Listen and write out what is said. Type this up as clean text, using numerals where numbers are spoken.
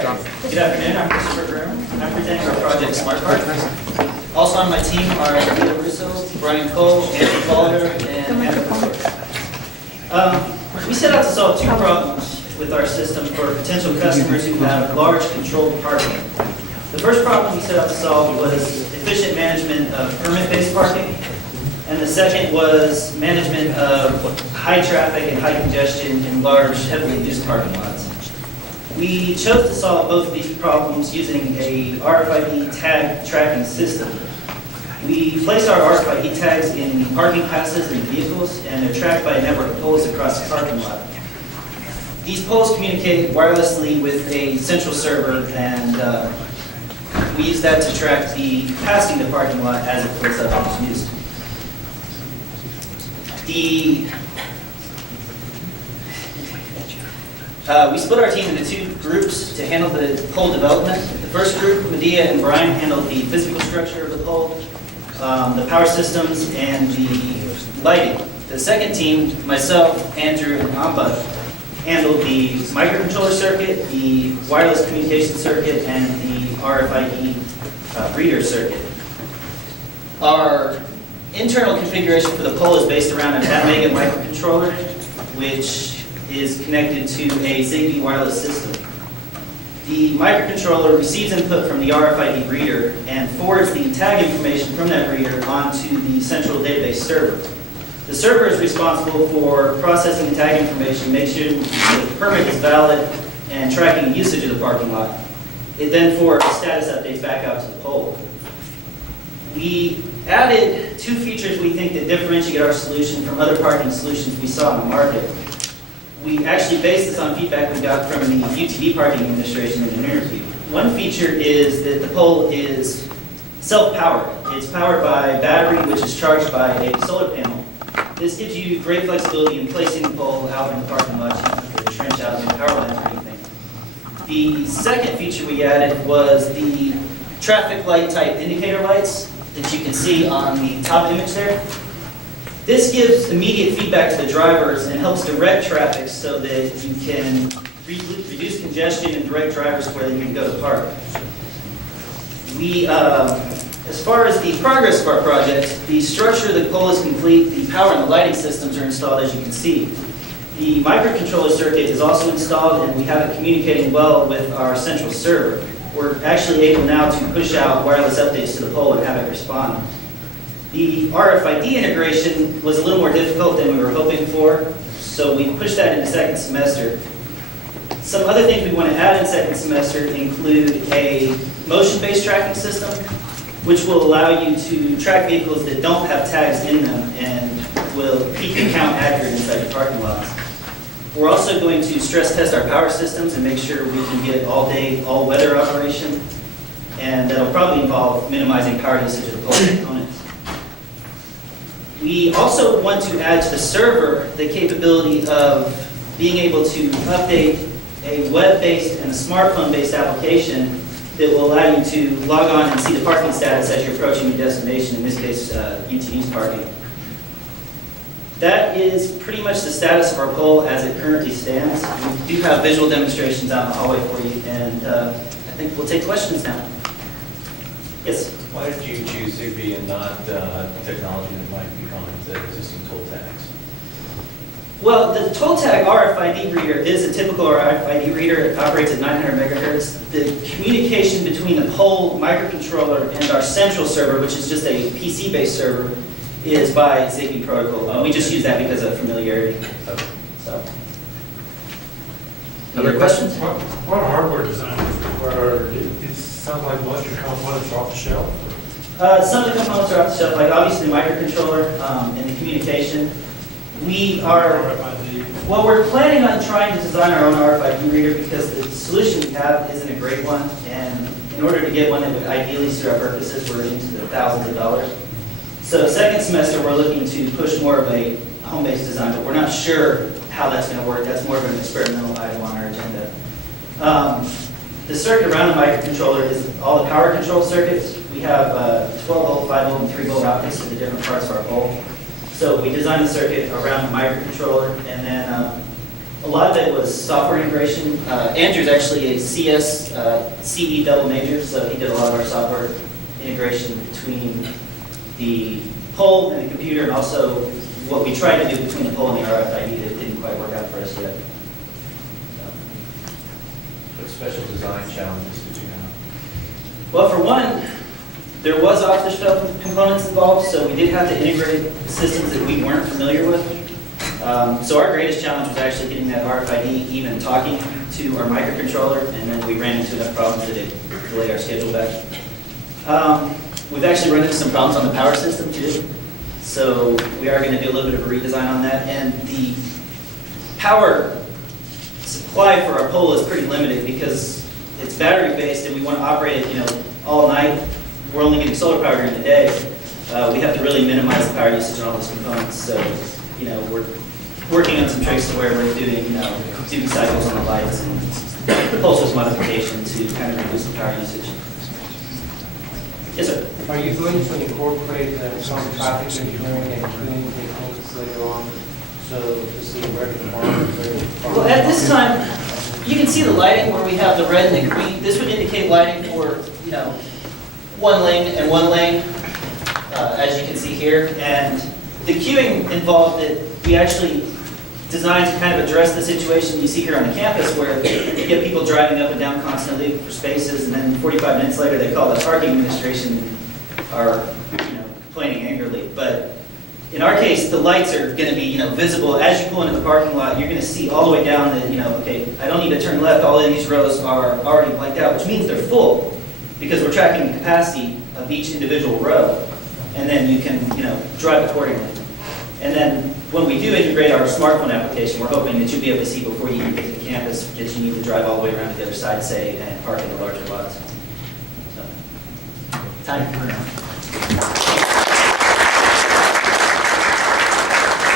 Good afternoon, I'm Christopher Grimm. I'm presenting our project Smart Park. Also on my team are Peter Russo, Brian Cole, Andrew Calder, and Amber Cooper. We set out to solve two problems with our system for potential customers who have large controlled parking. The first problem we set out to solve was efficient management of permit-based parking, and the second was management of high traffic and high congestion in large, heavily used parking lots. We chose to solve both of these problems using a RFID tag tracking system. We place our RFID tags in parking passes and vehicles, and they're tracked by a network of poles across the parking lot. These poles communicate wirelessly with a central server, and we use that to track the passing the parking lot as it fills up and is used. We split our team into two groups to handle the pole development. The first group, Medea and Brian, handled the physical structure of the pole, the power systems, and the lighting. The second team, myself, Andrew, and Amba, handled the microcontroller circuit, the wireless communication circuit, and the RFID reader circuit. Our internal configuration for the pole is based around an Atmega microcontroller, which is connected to a Zigbee wireless system. The microcontroller receives input from the RFID reader and forwards the tag information from that reader onto the central database server. The server is responsible for processing the tag information, make sure the permit is valid, and tracking the usage of the parking lot. It then forwards status updates back out to the pole. We added two features we think that differentiate our solution from other parking solutions we saw in the market. We actually based this on feedback we got from the UTD parking administration in an interview. One feature is that the pole is self-powered. It's powered by a battery which is charged by a solar panel. This gives you great flexibility in placing the pole out in the parking lot. You don't have to trench out the power lines or anything. The second feature we added was the traffic light type indicator lights that you can see on the top image there. This gives immediate feedback to the drivers and helps direct traffic so that you can reduce congestion and direct drivers where they need to go to park. As far as the progress of our project, the structure of the pole is complete, the power and the lighting systems are installed, as you can see. The microcontroller circuit is also installed, and we have it communicating well with our central server. We're actually able now to push out wireless updates to the pole and have it respond. The RFID integration was a little more difficult than we were hoping for, so we pushed that into second semester. Some other things we want to add in second semester include a motion-based tracking system, which will allow you to track vehicles that don't have tags in them and will keep the count accurate inside your parking lots. We're also going to stress test our power systems and make sure we can get all-day, all-weather operation, and that'll probably involve minimizing power usage of the pole components. We also want to add to the server the capability of being able to update a web-based and a smartphone-based application that will allow you to log on and see the parking status as you're approaching your destination, in this case, UTD's parking. That is pretty much the status of our pole as it currently stands. We do have visual demonstrations out in the hallway for you, and I think we'll take questions now. Yes? Why did you choose Zigbee and not technology that might be on the existing toll tags? Well, the toll tag RFID reader is a typical RFID reader. It operates at 900 megahertz. The communication between the pole microcontroller and our central server, which is just a PC-based server, is by Zigbee protocol. And we just use that because of familiarity. Okay. So, other questions? What hardware design is required? It sounds like most of your components are off the shelf. Some of the components are off the shelf, like obviously the microcontroller and the communication. Well, we're planning on trying to design our own RFID reader because the solution we have isn't a great one, and in order to get one that would ideally suit our purposes, we're into the thousands of dollars. So second semester, we're looking to push more of a home-based design, but we're not sure how that's going to work. That's more of an experimental item on our agenda. The circuit around the microcontroller is all the power control circuits. We have 12 volt, 5 volt, and 3 volt outputs to the different parts of our pole. So we designed the circuit around the microcontroller, and then A lot of it was software integration. Andrew's actually a CE double major, so he did a lot of our software integration between the pole and the computer, and also what we tried to do between the pole and the RFID that didn't quite work out for us yet. What special design challenges did you have? Well, for one, there was off-the-shelf components involved, so we did have to integrate systems that we weren't familiar with. So our greatest challenge was actually getting that RFID even talking to our microcontroller, and then we ran into enough problems that it delayed our schedule back. We've actually run into some problems on the power system too, so we are going to do a little bit of a redesign on that. And the power supply for our pole is pretty limited because it's battery-based, and we want to operate it, all night. We're only getting solar power during the day. We have to really minimize the power usage on all those components. So, we're working on some tricks to where we're doing, duty cycles on the lights and pulse modification to kind of reduce the power usage. Yes, sir. Are you going to incorporate some traffic engineering and tuning techniques later on? So this is where the Well, at this time, you can see the lighting where we have the red and the green. This would indicate lighting for, one lane and one lane, as you can see here. And the queuing involved that we actually designed to kind of address the situation you see here on the campus where you get people driving up and down constantly for spaces, and then 45 minutes later they call the parking administration and are complaining angrily. But in our case, the lights are going to be visible as you pull into the parking lot. You're going to see all the way down that okay, I don't need to turn left. All of these rows are already blanked out, which means they're full because we're tracking the capacity of each individual row, and then you can drive accordingly. And then when we do integrate our smartphone application, we're hoping that you'll be able to see before you even get to the campus that you need to drive all the way around to the other side, say, and park in the larger lots. So, time.